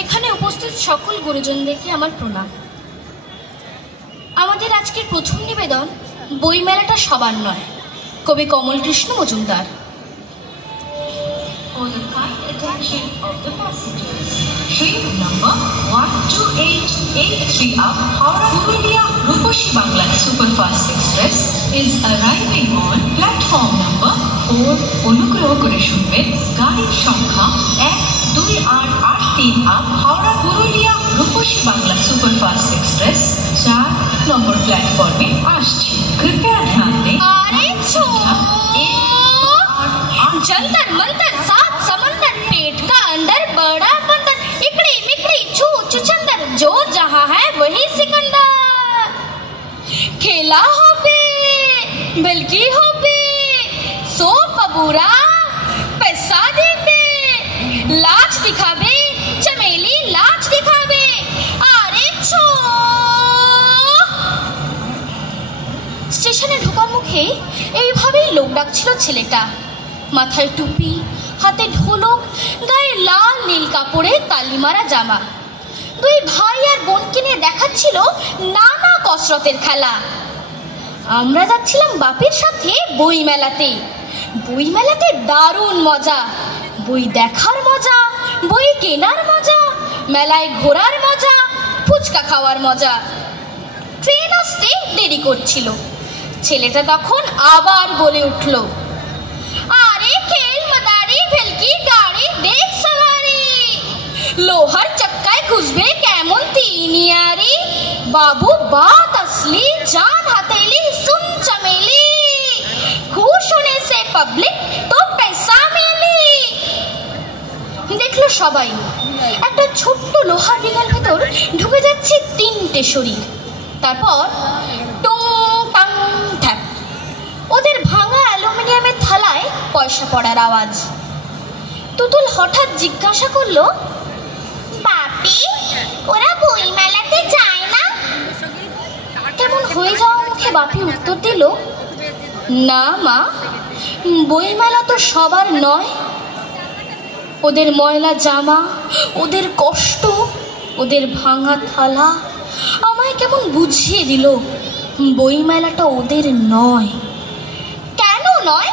এখানে উপস্থিত সকল গুরুজনদেরকে আমার প্রণাম। আমাদের আজকের প্রথম নিবেদন বইমেলাটা সবার নয়, কবি কমল Krishna Majumdar. Train number 12883 up Howrah Purulia Ruposhi Bangla Superfast Express is arriving on platform number 4. অনুগ্রহ করে শুনবেন, গাড়ির সংখ্যা 12883 up Howrah Purulia Ruposhi Bangla Superfast Express 4 নম্বর প্ল্যাটফর্মে আসছে। कृपया ध्यान दें। जंतर मंतर सात समंदर पेट का अंदर बड़ा बंदर इकड़ी मिकड़ी छू चुचंदर जो जहां है वही सिकंदर। खेला होबे बल्कि होबे सो पबूरा पैसा देबे लाज दिखाबे चमेली लाज दिखाबे আরে ছো। স্টেশনে ঢোকার মুখে এইভাবেই লোক ডাকছিল ছেলেটা। মাথায় টুপি, হাতে ঢোলক, গায়ে লাল নীল কাপড়ে তালিমারা জামা। দুই ভাই আর বোনকে নিয়ে দেখাচ্ছিল নানা কসরতের খেলা। আমরা যাচ্ছিলাম বাপের সাথে বই মেলাতে। বই মেলাতে দারুণ মজা, বই দেখার মজা, বই কেনার মজা, মেলায় ঘোরার মজা, ফুচকা খাওয়ার মজা। ট্রেন আসতে দেরি করছিল। ছেলেটা তখন আবার বলে উঠল, আরে খেল মদারি ভেলকি গাড়ি দেখ সওয়ারি, লোহার চক্কায় ঘুষবে কেমন তিনিয়ারি, বাবু বাত আসলি জান হাতেলি সুন চমেলি, খুশ হোনে সে পাবলিক তো পয়সা মেলি। দেখলো সবাই একটা ছোট্ট লোহার রিঙার ভেতর ঢুকে যাচ্ছে তিনটে শরীর। তারপর টুং টাং ঠ্যাপ ওদের ভাঙা অ্যালুমিনিয়ামের থালায় পয়সা পড়ার আওয়াজ। তুতুল হঠাৎ জিজ্ঞাসা করলো, বাপি ওরা বই মেলাতে যায় না? কেমন হয়ে যাওয়া মুখে বাপি উত্তর দিল, না মা, বই মেলা তো সবার নয়। ওদের ময়লা জামা, ওদের কষ্ট, ওদের ভাঙা থালা আমায় কেমন বুঝিয়ে দিল বই মেলাটা ওদের নয়। কেন নয়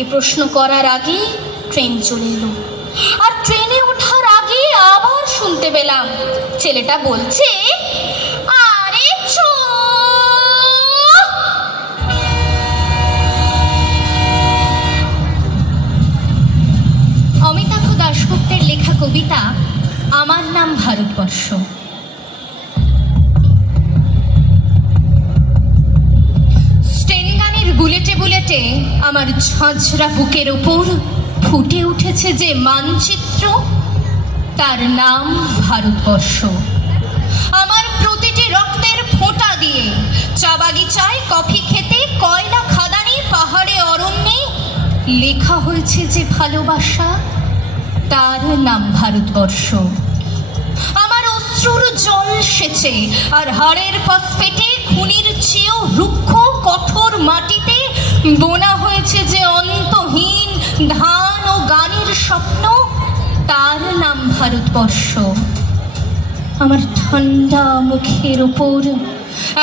এ প্রশ্ন করার আগে ট্রেন চলে এলো। আর ট্রেনে ওঠার আগে আবার শুনতে পেলাম ছেলেটা বলছে, আরে ছো। অমিতাভ দাশগুপ্তের লেখা কবিতা আমার নাম ভারতবর্ষ। বুলেটে বুলেটে আমার ঝাঁঝরা বুকের ওপর ফুটে উঠেছে যে মানচিত্র, তার নাম ভারতবর্ষ। আমার প্রতিটি রক্তের ফোঁটা দিয়ে চা বাগিচায় কফি খেতে কয়লা খাদানি পাহাড়ে অরণ্যে লেখা হয়েছে যে ভালোবাসা, তার নাম ভারতবর্ষ। আমার অশ্রুর জল সেচে আর হাড়ের ফসফেটে খুনির চেয়েও রুক্ষ কঠোর মাটিতে বোনা হয়েছে যে অন্তহীন ধান ও গানের স্বপ্ন, তার নাম ভারতবর্ষ। আমার ঠান্ডা মুখের ওপর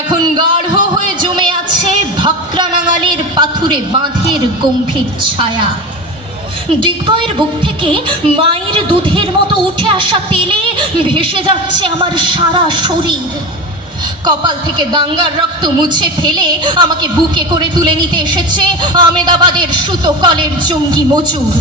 এখন গাঢ় হয়ে জমে আছে ভাকরা নাঙালের পাথুরে বাঁধের গম্ভীর ছায়া। দিগ্বয়ের বুক থেকে মায়ের দুধের মতো উঠে আসা তেলে ভেসে যাচ্ছে আমার সারা শরীর। কপাল থেকে দাঙ্গার রক্ত মুছে ফেলে আমাকে বুকে করে তুলে নিতে এসেছে আমেদাবাদের সুতো কলের জঙ্গি মজুর।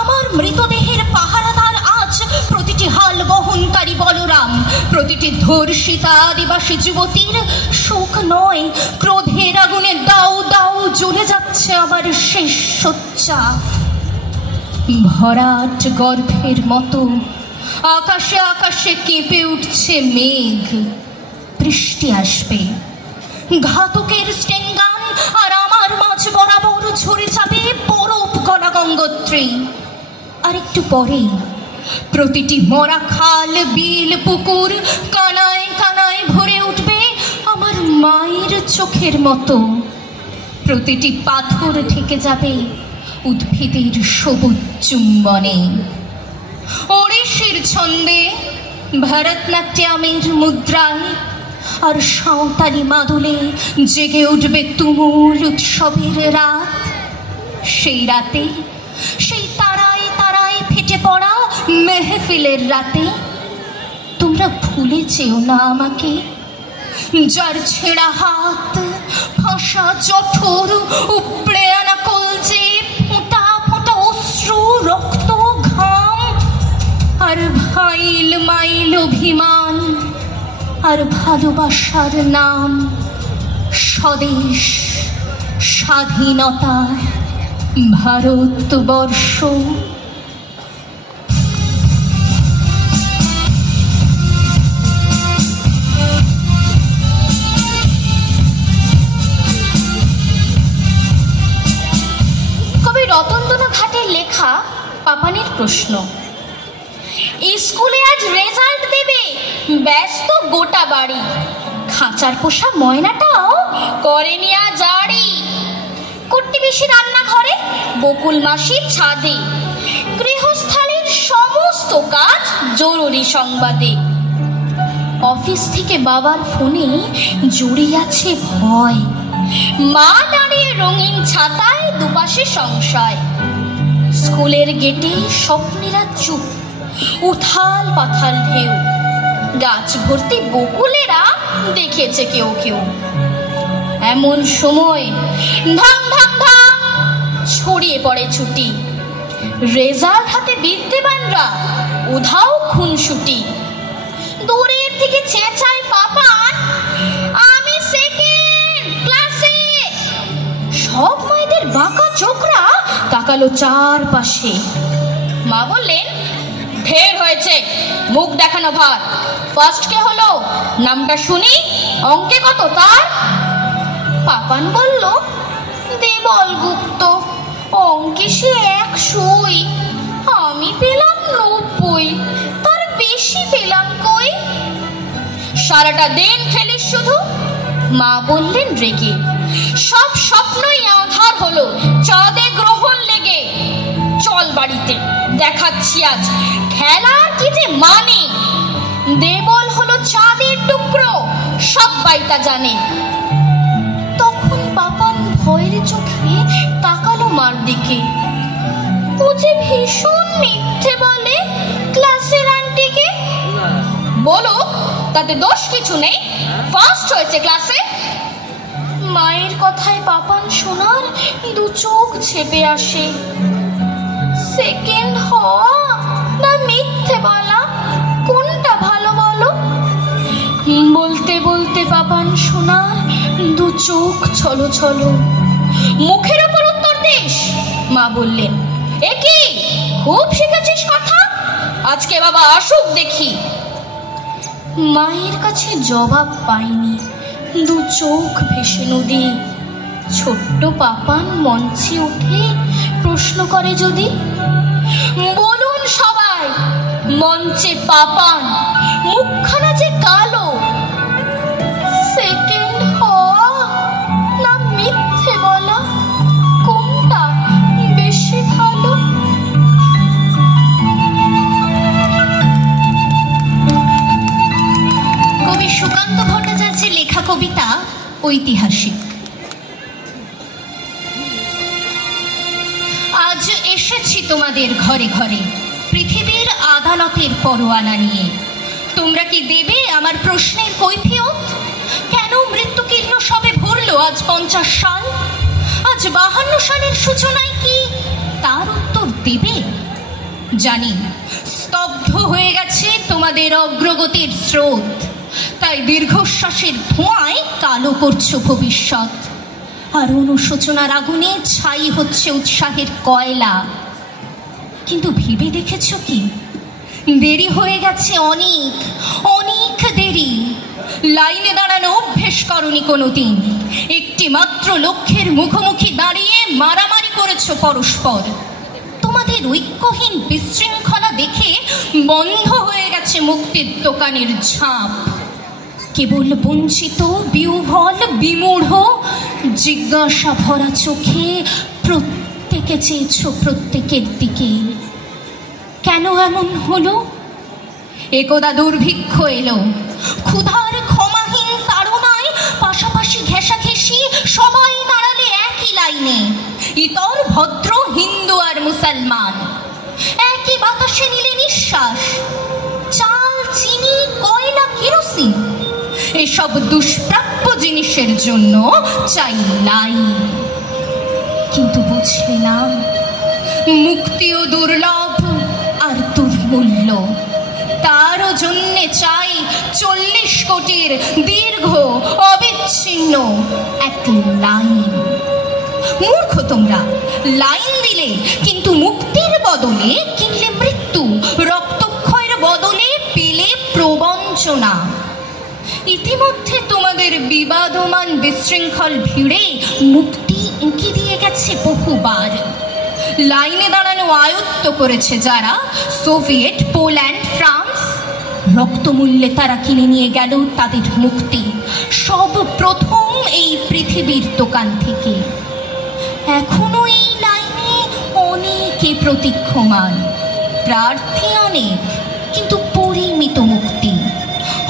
আমার মৃতদেহের পাহারাদার আজ প্রতিটি হাল বহনকারী বলরাম, প্রতিটি ধর্ষিতা আদিবাসী যুবতীর শোক নয়, ক্রোধের আগুনে দাউ দাউ জ্বলে যাচ্ছে আমার শেষ শয্যা। ভরাট গর্ভের মতো আকাশে আকাশে কেঁপে উঠছে মেঘ, বৃষ্টি আসবে। ঘাতকের স্টেঙ্গান আর আমার মাঝ বরাবর ঝরে যাবে বরফ গলা গঙ্গোত্রী। আর একটু পরেই প্রতিটি মরা খাল বিল পুকুর কানায় কানায় ভরে উঠবে আমার মায়ের চোখের মতো। প্রতিটি পাথর ঠেকে যাবে উদ্ভিদের সবুজ চুম্বনে। ওড়িশির ছন্দে, ভরতনাট্যমের মুদ্রায় আর সাঁওতালি মাদলে জেগে উঠবে তুমুল উৎসবের রাত। সেই রাতে, সেই তারায় তারায় ফেটে পড়া মেহফিলের রাতে তোমরা ভুলে যেও না আমাকে, যার ছেঁড়া হাত, ফাঁসা জঠর, উপড়ে আনা কলজে, ফোঁটা ফোঁটা অশ্রু, রক্ত, ঘাম আর ভাইল মাইল অভিমান আর ভালোবাসার নাম স্বদেশ, স্বাধীনতা, ভারতবর্ষ। কবি রতনতনু ঘাটের লেখা পাপানের প্রশ্ন। স্কুলে আজ রেজাল্ট দেবে, ব্যস্ত গোটা বাড়ি, খাঁচার পোষা ময়নাটাও করেনি আজ আড়ি। কুট্টি বেশি রান্নাঘরে, বকুল মাসির ছাদে, গৃহস্থালির সমস্ত কাজ জরুরি সংবাদে। অফিস থেকে বাবার ফোনে জড়িয়ে আছে ভয়, মা দাঁড়িয়ে রঙিন ছাতায়, দুপাশে সংশয়। স্কুলের গেটে স্বপ্নেরা চুপ, উথাল পাথাল ঢেউ, গাছ ভর্তি বকুলেরা দেখেছে কেউ কেউ। এমন সময় ধাম ধাম ধাম ছড়িয়ে পড়ে ছুটি, রেজাল্ট হাতে বিদ্যমানরা উধাও খুনসুটি। দূরের থেকে চেঁচায় পাপান, আমি সেকেন্ড ক্লাসে। সব মায়েদের বাঁকা চোখরা তাকালো চারপাশে। মা বললেন, ঢের হয়েছে, মুখ দেখানো ভার। ফার্স্ট কে হলো, নামটা শুনি, অঙ্কে কত তার? পাপান বলল, দেবল গুপ্ত, অঙ্কে সে 100। আমি পেলাম 90, তার বেশি পেলাম কই? সারাটা দিন খেলিস শুধু, মা বললেন রেগে। সব স্বপ্নই আঁধার হলো চাঁদে গ্রহণ লেগে। চল বাড়িতে, দেখাচ্ছি আজ খেলার কি যে মানে। দেবল হলো চাঁদের টুকরো, সবাই তা জানে। তখন পাপান ভয়ের চোখে তাকালো মার দিকে। ও যে ভীষণ মিথ্যে বলে ক্লাসের আন্টিকে। বলুক, তাতে দোষ কিছু নেই, ফার্স্ট হয়েছে ক্লাসে। মায়ের কথায় পাপান সোনার দু চোখ ছেপে আসে। সেকেন্ড হওয়া না মিথ্যে বলা, কোনটা ভালো বলো? বলতে বলতে পাপান সোনার দু চোখ ছলো ছলো। মুখের ওপর উত্তর দিস, মা বললেন। এ কি, খুব শিখেছিস কথা, আজকে বাবা আসুক দেখি। মায়ের কাছে জবাব পাইনি, দু চোখ ভেসে নদী। ছোট্ট পাপান মঞ্চে উঠে প্রশ্ন করে যদি। বলুন সবাই, মঞ্চে পাপান, মুখখানা যে কালো। সেকেন্ড হওয়া না মিথ্যে বলা, কোনটা বেশি ভালো? কবি সুকান্ত ভট্টাচার্যের লেখা কবিতা ঐতিহাসিক। আজ এসেছি তোমাদের ঘরে ঘরে, পৃথিবীর আদালতের পরোয়ানা নিয়ে। তোমরা কি দেবে আমার প্রশ্নের কৈফিয়ত? কেন মৃত্যুকীর্ণ সবে ভরল আজ 50 সাল? আজ 52 সালের সূচনায় কি তার উত্তর দেবে? জানি স্তব্ধ হয়ে গেছে তোমাদের অগ্রগতির স্রোত, তাই দীর্ঘশ্বাসের ধোঁয়ায় কালো করছো ভবিষ্যৎ। আর অনুশোচনার আগুনে ছাই হচ্ছে উৎসাহের কয়লা। কিন্তু ভেবে দেখেছ কি, দেরি হয়ে গেছে অনেক অনেক দেরি। লাইনে দাঁড়ানো অভ্যেস করনি কোনোদিন, একটি মাত্র লক্ষ্যের মুখোমুখি দাঁড়িয়ে মারামারি করেছো পরস্পর। তোমাদের ঐক্যহীন বিশৃঙ্খলা দেখে বন্ধ হয়ে গেছে মুক্তির দোকানের ঝাঁপ। কেবল বঞ্চিত, বিহ্বল, বিমূঢ় জিজ্ঞাসা ভরা চোখে প্রত্যেকে চেয়েছ প্রত্যেকের দিকে। কেন এমন হলো? একদা দুর্ভিক্ষ এলো, ক্ষুধার ক্ষমাহীন তাড়নায় পাশাপাশি ঘেঁষাঘেঁষি সবাই দাঁড়ালে একই লাইনে, ইতর ভদ্র হিন্দু আর মুসলমান। একই বাতাসে নিলে নিঃশ্বাস। চাল, চিনি, কয়লা, কেরোসিন এসব দুষ্প্রাপ্য জিনিসের জন্য চাই লাইন। কিন্তু বুঝলে না, মুক্তিও দুর্লভ আর দুর্মূল্য। তারও জন্যে চাই 40 কোটির দীর্ঘ অবিচ্ছিন্ন এক লাইন। মূর্খ তোমরা, লাইন দিলে কিন্তু মুক্তির বদলে কিনলে মৃত্যু, রক্তক্ষয়ের বদলে পেলে প্রবঞ্চনা। ইতিমধ্যে তোমাদের বিবাদমান বিশৃঙ্খল ভিড়ে মুক্তি উঁকি দিয়ে গেছে বহুবার। লাইনে দাঁড়ানো আয়ত্ত করেছে যারা, সোভিয়েত, পোল্যান্ড, ফ্রান্স, রক্তমূল্যে তারা কিনে নিয়ে গেল তাদের মুক্তি, সব প্রথম এই পৃথিবীর দোকান থেকে। এখনো এই লাইনে অনেকে প্রতীক্ষমান, প্রার্থী অনেক, কিন্তু পরিমিত মুক্তি।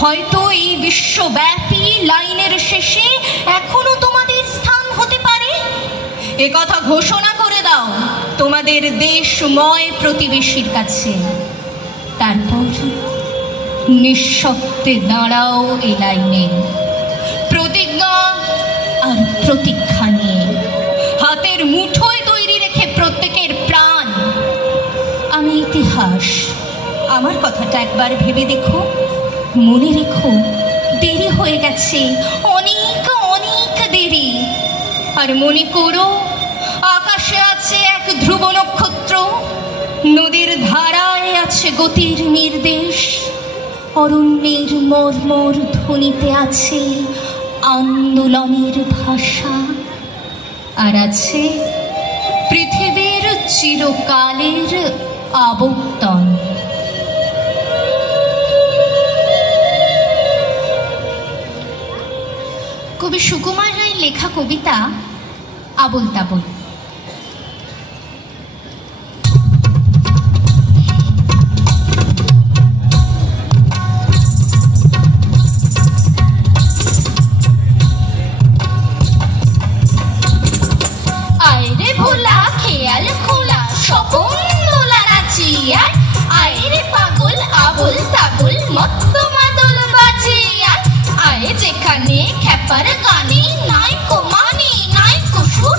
হয়তো এই বিশ্বব্যাপী লাইনের শেষে এখনো তোমাদের স্থান হতে পারে। একথা ঘোষণা করে দাও তোমাদের দেশময় প্রতিবেশীর কাছে। তারপর নিঃশব্দে দাঁড়াও এ লাইনে, প্রতিজ্ঞা আর প্রতীক্ষা নিয়ে, হাতের মুঠোয় তৈরি রেখে প্রত্যেকের প্রাণ। আমি ইতিহাস, আমার কথাটা একবার ভেবে দেখো, মনে রেখো দেরি হয়ে গেছে, অনেক অনেক দেরি। আর মনে করো আকাশে আছে এক ধ্রুব নক্ষত্র, নদীর ধারায় আছে গতির নির্দেশ, অরণ্যের মর্মর ধ্বনিতে আছে আন্দোলনের ভাষা, আর আছে পৃথিবীর চিরকালের আবর্তন। কবি সুকুমার রায়ের লেখা কবিতা আবোল তাবোল। আয়রে ভোলা খেয়াল খোলা স্বপন দোলা নাচিয়া, আয়রে পাগল আবোল তাবোল মত্ত মাদল বাজিয়া, আয় যেখানে খেপার গানে নাই কোমানি নাই কুসুর,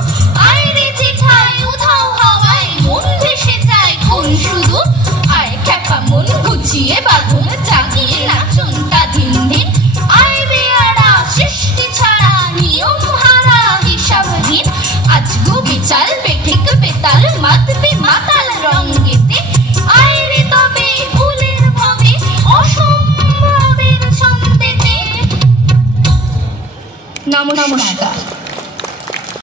আয়রে যেঠায় উধাও হাওয়ায় মন ভেসে যায় কোন শুধু, আয় খেপা মন গুছিয়ে বাঁধন জাগিয়ে নাচুন তা দিন দিন, আয় বেয়ারা সৃষ্টি ছাড়া নিয়ম হারা হিসাবহীন, আজগু বিচাল বেঠিক বেতাল মাতবে মাতাল রঙ্গেতে, আয়রে তবে ভুলের ভাবে অসম্ভবের ছন্দেতে। নমস্কার।